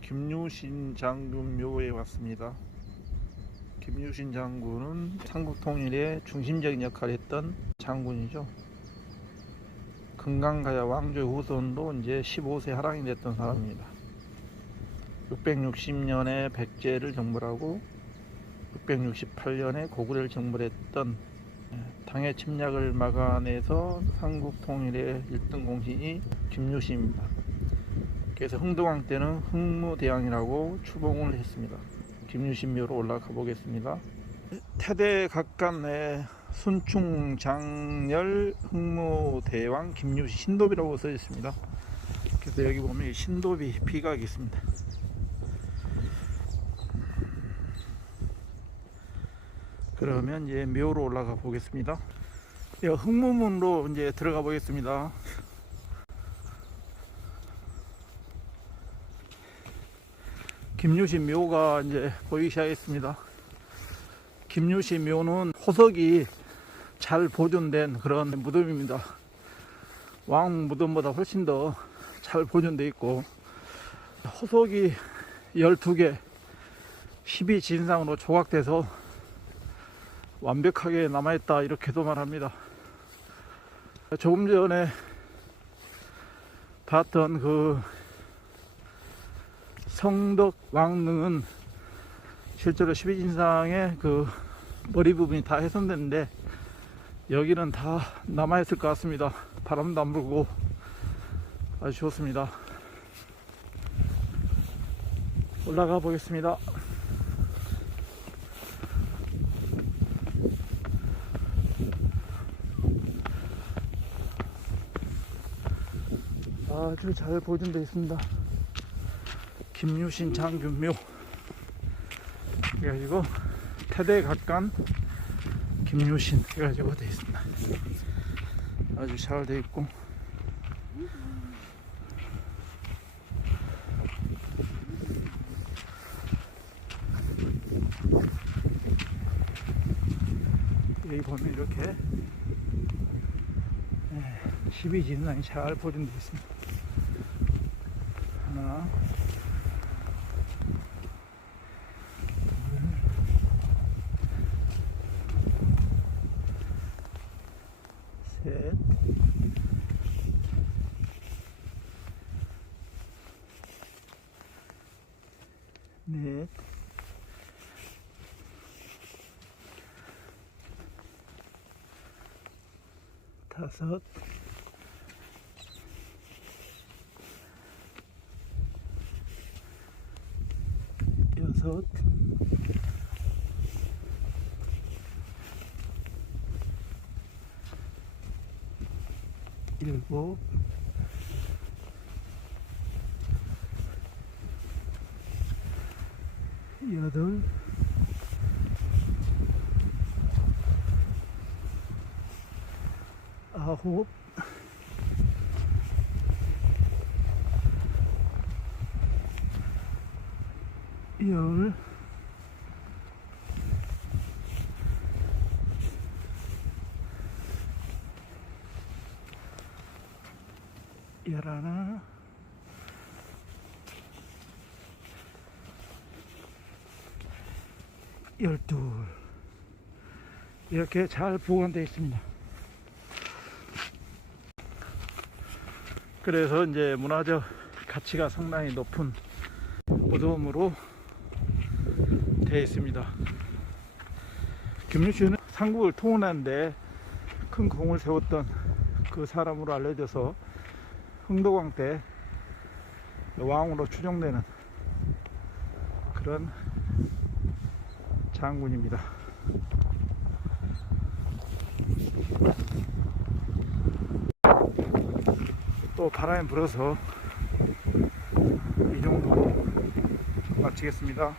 김유신 장군 묘에 왔습니다. 김유신 장군은 삼국 통일의 중심적인 역할을 했던 장군이죠. 금강가야 왕조의 후손도 이제 15세 하랑이 됐던 사람입니다. 660년에 백제를 정벌하고 668년에 고구려를 정벌했던 예, 당의 침략을 막아내서 삼국 통일의 1등 공신이 김유신입니다. 그래서 흥동왕 때는 흥무대왕이라고 추봉을 했습니다. 김유신묘로 올라가 보겠습니다. 태대 각간에 순충장렬 흥무대왕 김유신 신도비라고 써 있습니다. 그래서 여기 보면 이 신도비 비각이 있습니다. 그러면 이제 묘로 올라가 보겠습니다. 예, 흥무문으로 이제 들어가 보겠습니다. 김유신 묘가 이제 보이기 시작했습니다. 김유신 묘는 호석이 잘 보존된 그런 무덤입니다. 왕 무덤보다 훨씬 더 잘 보존되어 있고 호석이 12개 12진상으로 조각돼서 완벽하게 남아있다 이렇게도 말합니다. 조금 전에 봤던 그 성덕 왕릉은 실제로 12진상의 그 머리 부분이 다 훼손됐는데 여기는 다 남아있을 것 같습니다. 바람도 안 불고 아주 좋습니다. 올라가 보겠습니다. 아주 잘 보존되어 있습니다. 김유신 장균묘 그래가지고 태대각간 김유신 해가지고 되어 있습니다. 아주 잘 되어 있고 여기 보면 이렇게 12진상이 잘 보존되어 있습니다. 하나 넷, 다섯, 여섯, 일곱, 여덟, 아홉, 열, 열하 열둘 이렇게 잘 보관되어 있습니다. 그래서 이제 문화적 가치가 상당히 높은 무덤으로 되어 있습니다. 김유신은 삼국을 통운하는데 큰 공을 세웠던 그 사람으로 알려져서 흥덕왕 때 왕으로 추정되는 그런 장군입니다. 또 바람이 불어서 이 정도로 마치겠습니다.